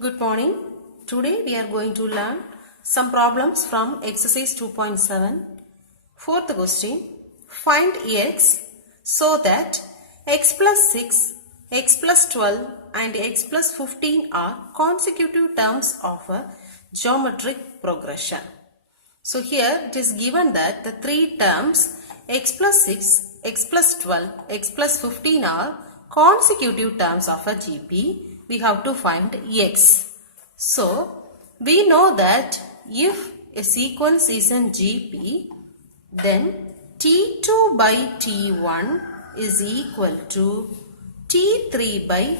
Good morning. Today we are going to learn some problems from exercise 2.7. Fourth question. Find x so that x plus 6, x plus 12 and x plus 15 are consecutive terms of a geometric progression. So here it is given that the three terms x plus 6, x plus 12, x plus 15 are consecutive terms of a GP. We have to find x. So we know that if a sequence is in GP, then T2 by T1 is equal to T3 by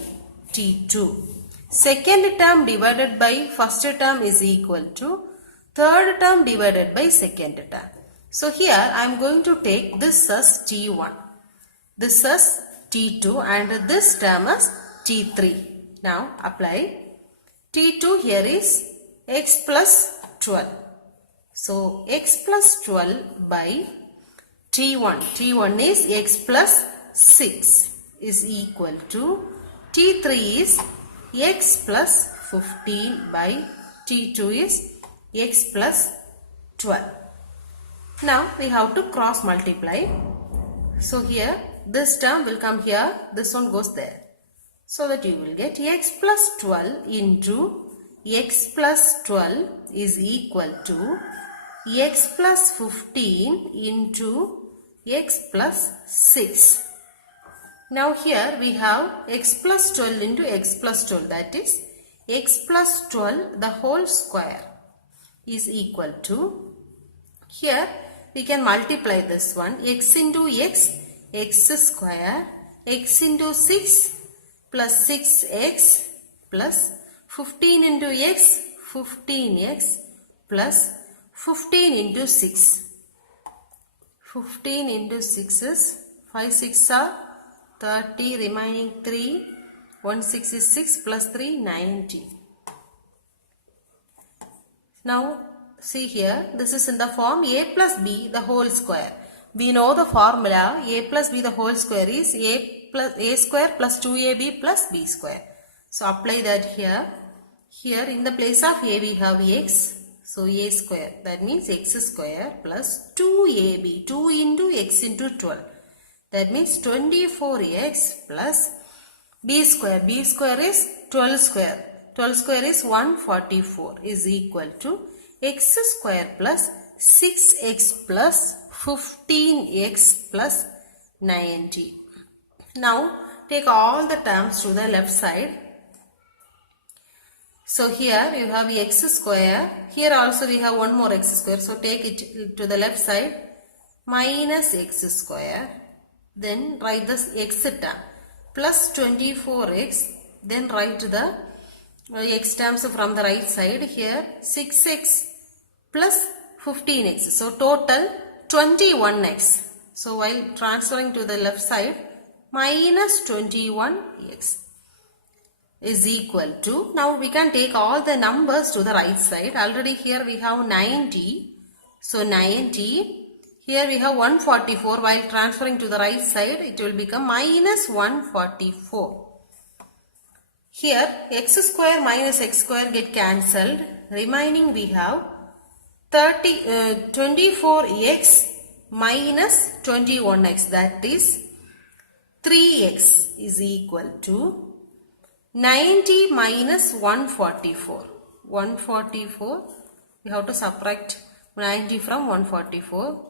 T2. Second term divided by first term is equal to third term divided by second term. So here I am going to take this as T1, this as T2 and this term as T3. Now apply. T2 here is x plus 12. So x plus 12 by T1. T1 is x plus 6 is equal to T3 is x plus 15 by T2 is x plus 12. Now we have to cross multiply. So here this term will come here, this one goes there. So that you will get x plus 12 into x plus 12 is equal to x plus 15 into x plus 6. Now here we have x plus 12 into x plus 12, that is x plus 12 the whole square is equal to, here we can multiply this one, x into x, x square, x into 6 plus 6x plus 15 into x, 15x plus 15 into 6. 15 into 6 is 5 6 are 30, remaining 3, 1 6 is 6 plus 3, 90. Now see here, this is in the form a plus b the whole square. We know the formula a plus b the whole square is a square plus 2ab plus b square. So apply that here. Here in the place of a we have x. So a square, that means x square plus 2ab, 2 into x into 12. That means 24x plus b square. B square is 12 square. 12 square is 144 is equal to x square plus 6x plus 15x plus 90. Now take all the terms to the left side. So here you have x square. Here also we have one more x square. So take it to the left side. Minus x square. Then write this x term. Plus 24x. Then write the x terms from the right side. Here 6x plus 15x. So total 21x. So while transferring to the left side, minus 21x is equal to, now we can take all the numbers to the right side. Already here we have 90. So 90. Here we have 144. While transferring to the right side, it will become minus 144. Here x square minus x square get cancelled. Remaining we have 24x minus 21x, that is 3x is equal to 90 minus 144. 144, we have to subtract 90 from 144.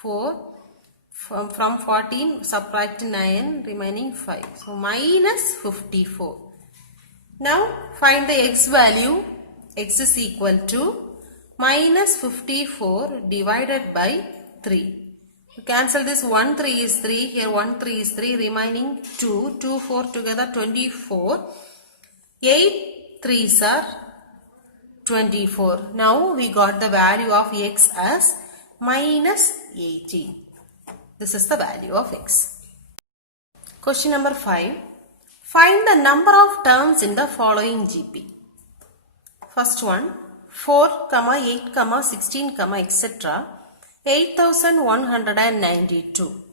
4 from 14 subtract 9, remaining 5. So minus 54. Now find the x value. X is equal to minus 54 divided by 3. You cancel this, 1 3 is 3, here 1 3 is 3, remaining 2, 2 4 together 24, 8 3s are 24. Now we got the value of x as minus 18. This is the value of x. Question number 5. Find the number of terms in the following GP. First one, 4, 8, 16, etc. 8192.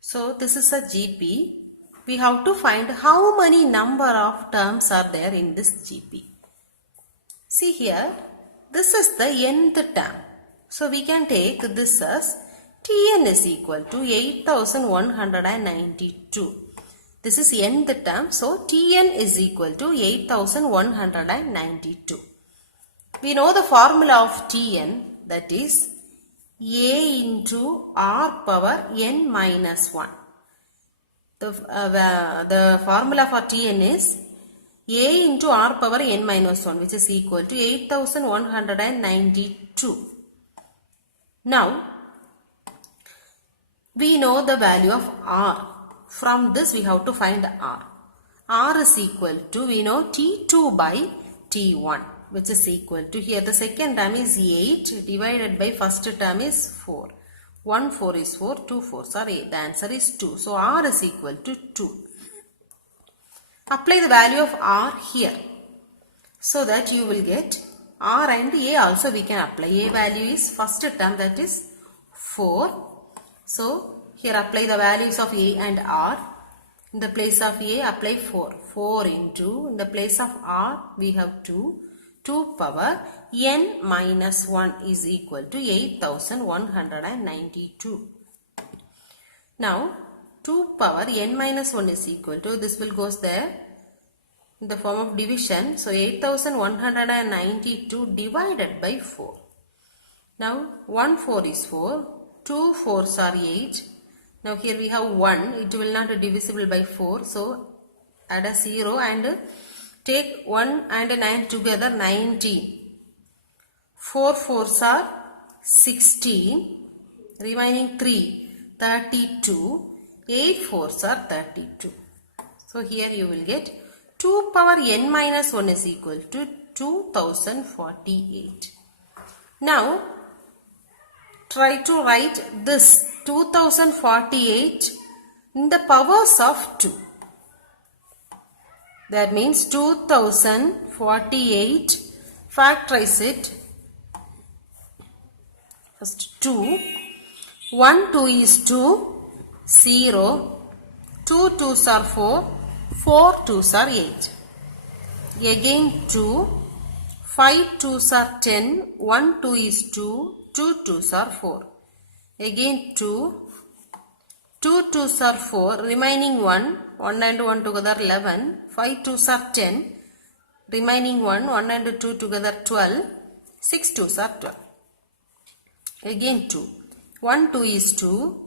So this is a GP. We have to find how many number of terms are there in this GP. See here, this is the nth term. So we can take this as Tn is equal to 8192. This is nth term. So Tn is equal to 8192. We know the formula of Tn, that is A into R power n minus 1. The formula for Tn is A into R power n minus 1, which is equal to 8192. Now, we know the value of R. From this we have to find R. R is equal to, we know T2 by T1, which is equal to, here the second term is 8 divided by first term is 4. 1 4 is 4, 2 4s are 8. The answer is 2. So R is equal to 2. Apply the value of R here, so that you will get R and A also we can apply. A value is first term, that is 4. So here apply the values of A and R. In the place of A apply 4. 4 into, in the place of R we have 2. 2 power n minus 1 is equal to 8192. Now 2 power n minus 1 is equal to, this will goes there in the form of division. So 8192 divided by 4. Now 1 4 is 4. 2 4s are 8. Now here we have 1. It will not be divisible by 4. So add a 0 and take 1 and 9 together, 19. 4 4s are 16. Remaining 3, 32. 8 4s are 32. So here you will get 2 power n minus 1 is equal to 2048. Now try to write this 2048 in the powers of 2. That means 2048, factorize it. First 2, 1 2 is 2, 0, 2 2s are 4, 4 2s are 8. Again 2, 5 2s are 10, 1 2 is 2, 2 2s are 4. Again 2, 2 2s are 4, remaining 1, 1 and 1 together 11, 5 2s are 10, remaining 1, 1 and 2 together 12, 6 2s are 12. Again 2, 1 2 is 2,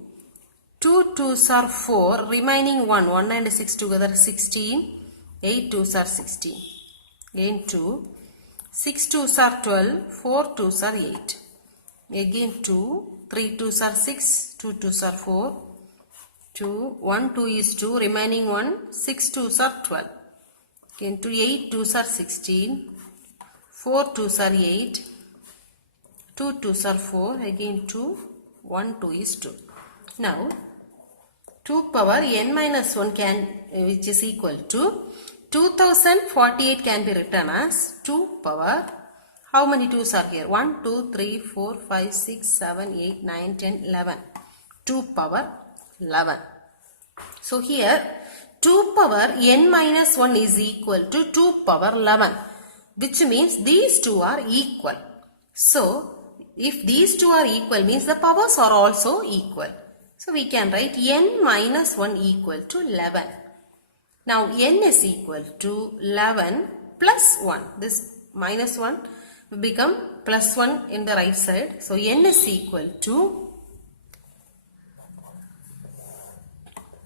2 2s are 4, remaining 1, 1 and 6 together 16, 8 2s are 16. Again 2, 6 2s are 12, 4 2s are 8. Again 2, 3 2s are 6, 2 2s are 4, 2, 1 2 is 2, remaining 1, 6 2s are 12. Again 2, 8 2s are 16, 4 2s are 8, 2 2s are 4, again 2, 1 2 is 2. Now 2 power n minus 1 can, which is equal to 2048 can be written as 2 power, how many 2s are here? 1, 2, 3, 4, 5, 6, 7, 8, 9, 10, 11. 2 power 11. So here 2 power n minus 1 is equal to 2 power 11, which means these two are equal. So if these two are equal means the powers are also equal. So we can write n minus 1 equal to 11. Now n is equal to 11 plus 1. This minus 1 will become plus 1 in the right side. So n is equal to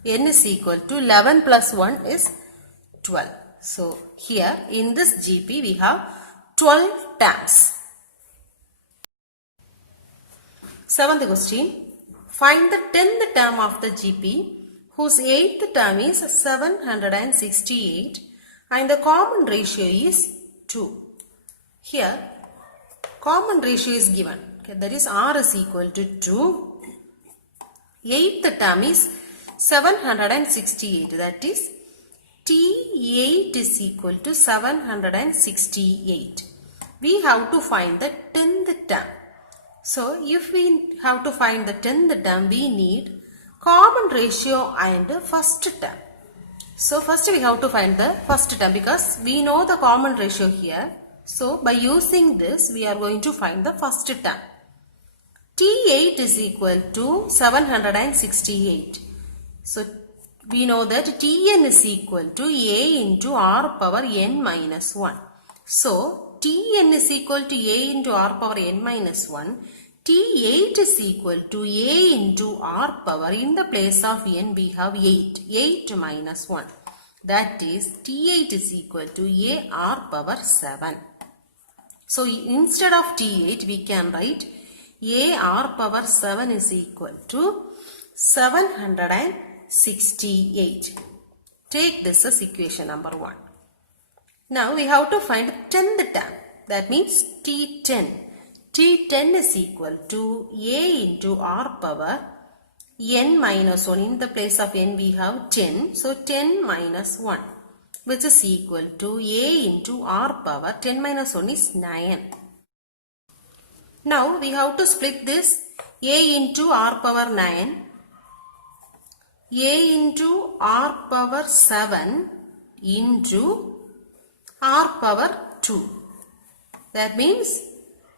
11 plus 1 is 12. So here in this GP we have 12 terms. 7th question. Find the 10th term of the GP whose 8th term is 768 and the common ratio is 2. Here common ratio is given. Okay, that is R is equal to 2. 8th term is 768. That is T8 is equal to 768. We have to find the 10th term. So if we have to find the 10th term, we need common ratio and first term. So first we have to find the first term because we know the common ratio here. So by using this, we are going to find the first term. T8 is equal to 768. So we know that Tn is equal to A into R power n minus 1. So Tn is equal to A into R power n minus 1. T8 is equal to A into R power, in the place of n we have 8. 8 minus 1. That is T8 is equal to A R power 7. So instead of T8 we can write A R power 7 is equal to 768. Take this as equation number 1. Now we have to find 10th term. That means T10. T10 is equal to A into R power n minus 1. In the place of n we have 10. So 10 minus 1, which is equal to A into R power 10 minus 1 is 9. Now we have to split this A into R power 9. A into R power 7 into R power 2. That means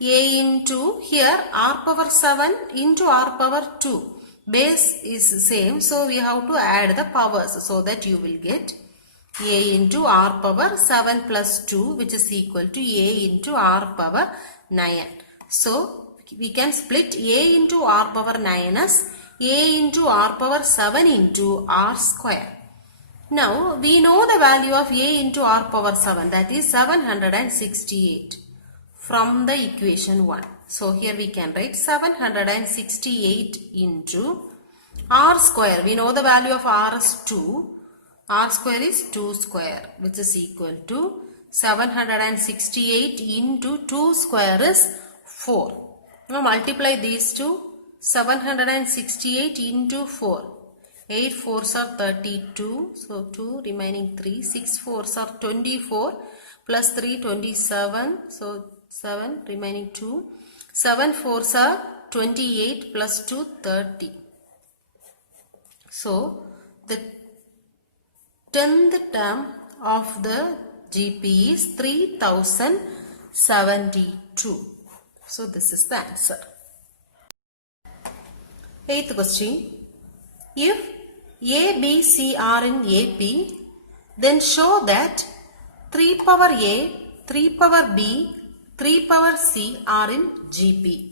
A into here R power 7 into R power 2. Base is same, so we have to add the powers so that you will get A into R power 7 plus 2, which is equal to A into R power 9. So we can split A into R power 9 as A into R power 7 into R square. Now we know the value of A into R power 7, that is 768 from the equation 1. So here we can write 768 into R square. We know the value of R is 2. R square is 2 square, which is equal to 768 into 2 square is 4. Now multiply these two. 768 into 4. 8 4s are 32. So 2 remaining 3. 6 4s are 24. Plus 3 27. So 7 remaining 2. 7 4s are 28 plus 2 30. So the 10th term of the GP is 3072. So this is the answer. 8th question. If A, B, C are in AP, then show that 3 power A, 3 power B, 3 power C are in GP.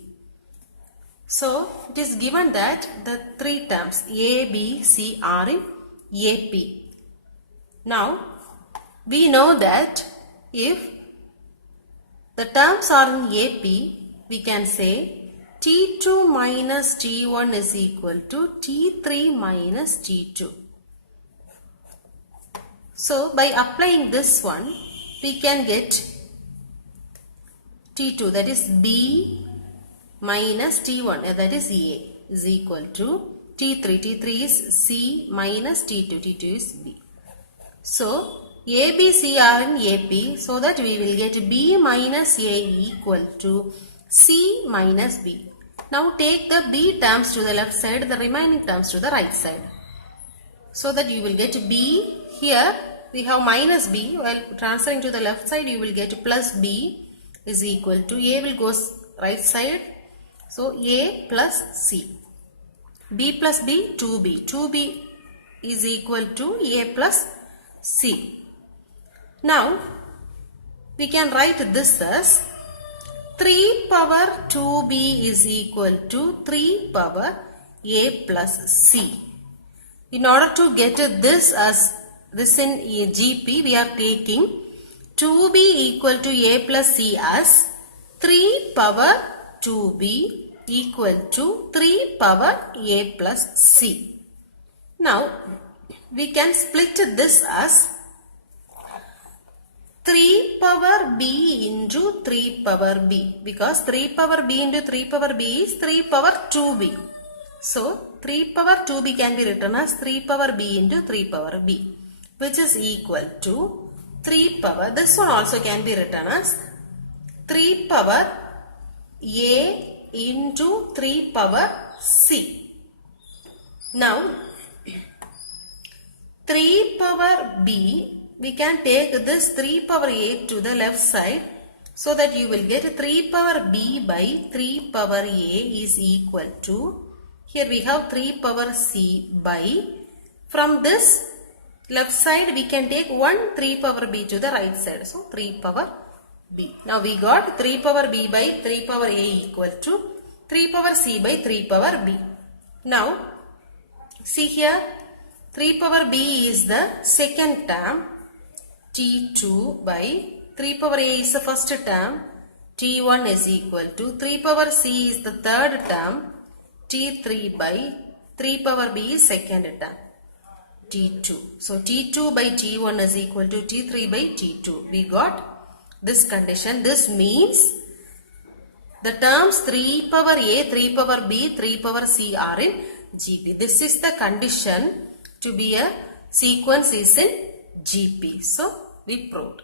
So it is given that the 3 terms A, B, C are in AP. Now we know that if the terms are in AP, we can say T2 minus T1 is equal to T3 minus T2. So by applying this one, we can get T2, that is B minus T1, that is A, is equal to T3. T3 is C minus T2. T2 is B. So A, B, C are in AP, so that we will get B minus A equal to C minus B. Now take the B terms to the left side, the remaining terms to the right side. So that you will get B. Here we have minus B. While transferring to the left side, you will get plus B is equal to A will go right side. So A plus C. B plus B, 2B. 2B is equal to A plus C. Now we can write this as 3 power 2B is equal to 3 power A plus C. In order to get this as this in GP, we are taking 2B equal to A plus C as 3 power 2B equal to 3 power A plus C. Now we can split this as 3 power B into 3 power B, because 3 power B into 3 power B is 3 power 2B. So 3 power 2B can be written as 3 power B into 3 power B, which is equal to 3 power, this one also can be written as 3 power A into 3 power C. Now 3 power B, we can take this 3 power A to the left side So that you will get 3 power b by 3 power a is equal to, here we have 3 power c by, from this left side we can take 1 3 power b to the right side. So 3 power b. Now we got 3 power b by 3 power a equal to 3 power c by 3 power b. Now see here, 3 power b is the second term, t2 by 3 power a is the first term, t1 is equal to 3 power c is the third term, t3 by 3 power b is second term, t2. So t2 by t1 is equal to t3 by t2. We got this condition. This means the terms 3 power a, 3 power b, 3 power c are in GP. This is the condition to be a sequence is in GP. So we proved.